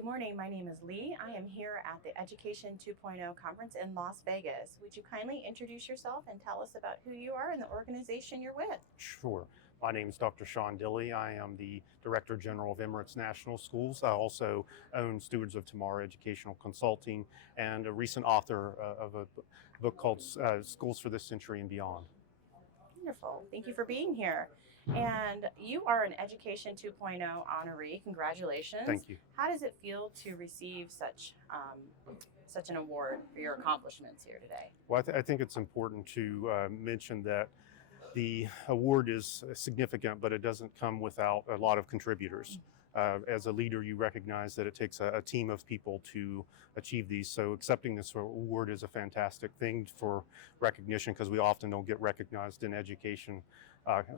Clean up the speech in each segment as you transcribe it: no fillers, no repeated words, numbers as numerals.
Good morning. My name is Lee. I am here at the Education 2.0 conference in Las Vegas. Would you kindly introduce yourself and tell us about who you are and the organization you're with? Sure. My name is Dr. Shawn Dilly. I am the Director General of Emirates National Schools. I also own Stewards of Tomorrow Educational Consulting and a recent author of a book called Schools for this Century and Beyond. Wonderful. Thank you for being here. And you are an Education 2.0 honoree. Congratulations. Thank you. How does it feel to receive such an award for your accomplishments here today? Well, I think it's important to mention that the award is significant, but it doesn't come without a lot of contributors. As a leader, you recognize that it takes a team of people to achieve these. So accepting this award is a fantastic thing for recognition because we often don't get recognized in education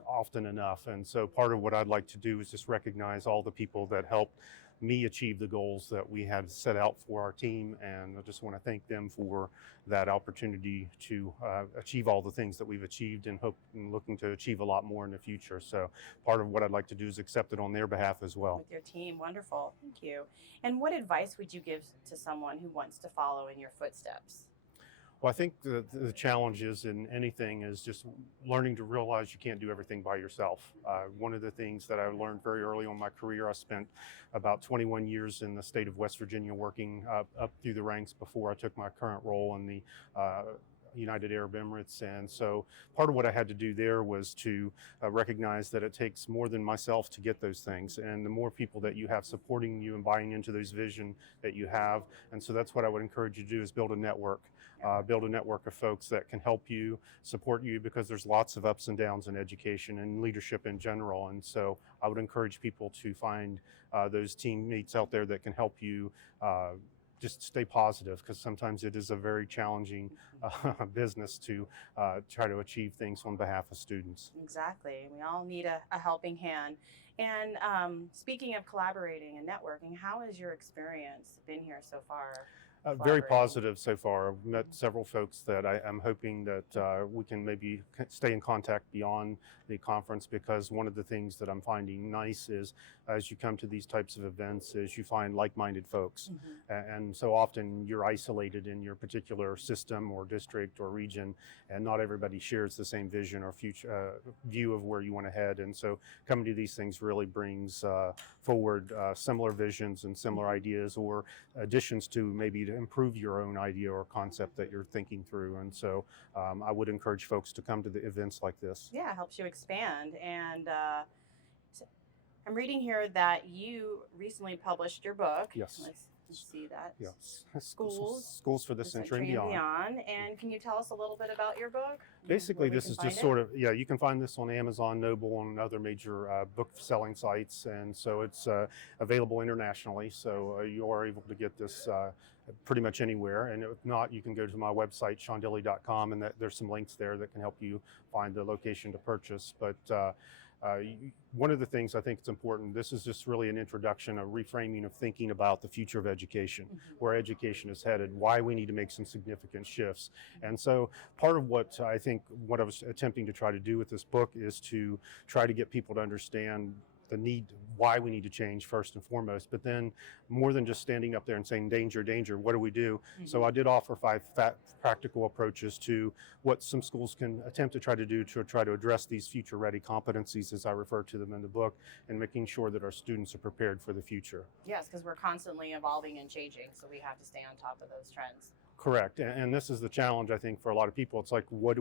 often enough. And so part of what I'd like to do is just recognize all the people that helped me achieve the goals that we had set out for our team, and I just want to thank them for that opportunity to achieve all the things that we've achieved and looking to achieve a lot more in the future. So part of what I'd like to do is accept it on their behalf as well. With your team. Wonderful. Thank you. And what advice would you give to someone who wants to follow in your footsteps? Well, I think the challenge is in anything is just learning to realize you can't do everything by yourself. One of the things that I learned very early on in my career, I spent about 21 years in the state of West Virginia working up through the ranks before I took my current role in the United Arab Emirates. And so part of what I had to do there was to recognize that it takes more than myself to get those things. And the more people that you have supporting you and buying into those vision that you have. And so that's what I would encourage you to do is build a network. Build a network of folks that can help you, support you, because there's lots of ups and downs in education and leadership in general. And so I would encourage people to find those teammates out there that can help you just stay positive, because sometimes it is a very challenging business to try to achieve things on behalf of students. Exactly. We all need a helping hand. And speaking of collaborating and networking, how has your experience been here so far? Very positive so far. I've met several folks that I'm hoping that we can maybe stay in contact beyond the conference, because one of the things that I'm finding nice is as you come to these types of events is you find like-minded folks. Mm-hmm. And so often you're isolated in your particular system or district or region, and not everybody shares the same vision or future view of where you want to head. And so coming to these things really brings forward similar visions and similar ideas, or additions to maybe to improve your own idea or concept that you're thinking through. And so I would encourage folks to come to the events like this. Yeah, it helps you expand. And I'm reading here that you recently published your book. Yes. Let's see that. Yes. Schools for the Century and Beyond. And can you tell us a little bit about your book? Basically, this is just sort of, you can find this on Amazon, Noble, and other major book selling sites. And so it's available internationally. So you are able to get this pretty much anywhere. And if not, you can go to my website, shawndilly.com, and there's some links there that can help you find the location to purchase. But one of the things I think it's important, this is just really an introduction, a reframing of thinking about the future of education, mm-hmm. where education is headed, why we need to make some significant shifts. And so part of what I was attempting to try to do with this book is to try to get people to understand the need, why we need to change first and foremost, but then more than just standing up there and saying danger, danger, what do we do? Mm-hmm. So I did offer 5 practical approaches to what some schools can attempt to try to do to try to address these future ready competencies, as I refer to them in the book, and making sure that our students are prepared for the future. Yes, because we're constantly evolving and changing, so we have to stay on top of those trends. Correct, and this is the challenge, I think, for a lot of people. It's like, what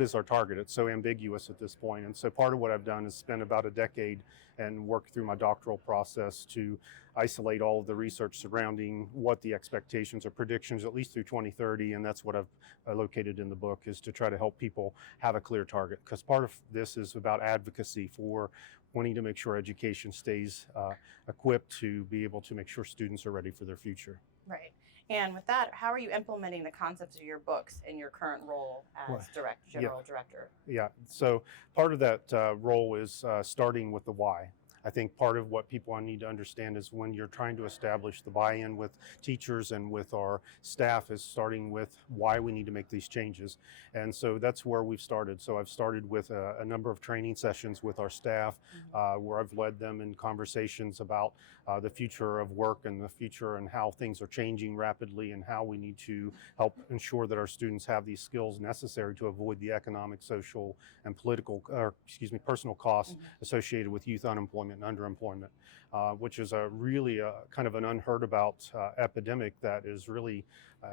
is our target? It's so ambiguous at this point. And so part of what I've done is spend about a decade and work through my doctoral process to isolate all of the research surrounding what the expectations or predictions, at least through 2030. And that's what I've located in the book, is to try to help people have a clear target. Because part of this is about advocacy for wanting to make sure education stays equipped to be able to make sure students are ready for their future. Right. And with that, how are you implementing the concepts of your books in your current role as general director? Yeah, so part of that role is starting with the why. I think part of what people need to understand is when you're trying to establish the buy-in with teachers and with our staff is starting with why we need to make these changes. And so that's where we've started. So I've started with a number of training sessions with our staff where I've led them in conversations about the future of work and the future and how things are changing rapidly and how we need to help ensure that our students have these skills necessary to avoid the economic, social, and personal costs associated with youth unemployment and underemployment, which is a really kind of an unheard about epidemic that is really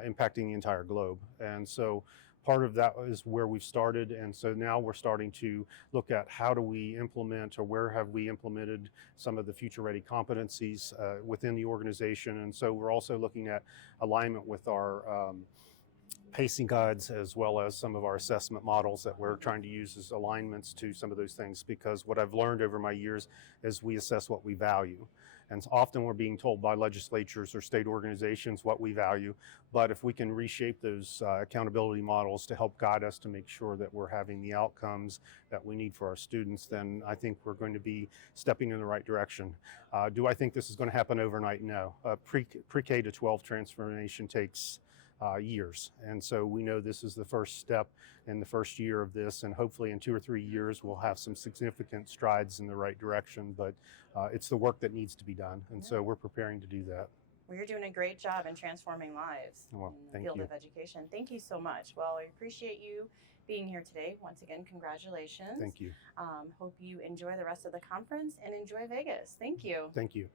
impacting the entire globe. And so part of that is where we've started, and so now we're starting to look at how do we implement, or where have we implemented some of the future ready competencies within the organization. And so we're also looking at alignment with our pacing guides, as well as some of our assessment models that we're trying to use as alignments to some of those things, because what I've learned over my years is we assess what we value. And often we're being told by legislatures or state organizations what we value, but if we can reshape those accountability models to help guide us to make sure that we're having the outcomes that we need for our students, then I think we're going to be stepping in the right direction. Do I think this is going to happen overnight? No. Pre-K to 12 transformation takes years. And so we know this is the first step in the first year of this, and hopefully in 2 or 3 years we'll have some significant strides in the right direction, but it's the work that needs to be done, and so we're preparing to do that. Well, you're doing a great job in transforming lives in the field of education. Thank you so much. Well, I appreciate you being here today. Once again, congratulations. Thank you. Hope you enjoy the rest of the conference and enjoy Vegas. Thank you. Thank you.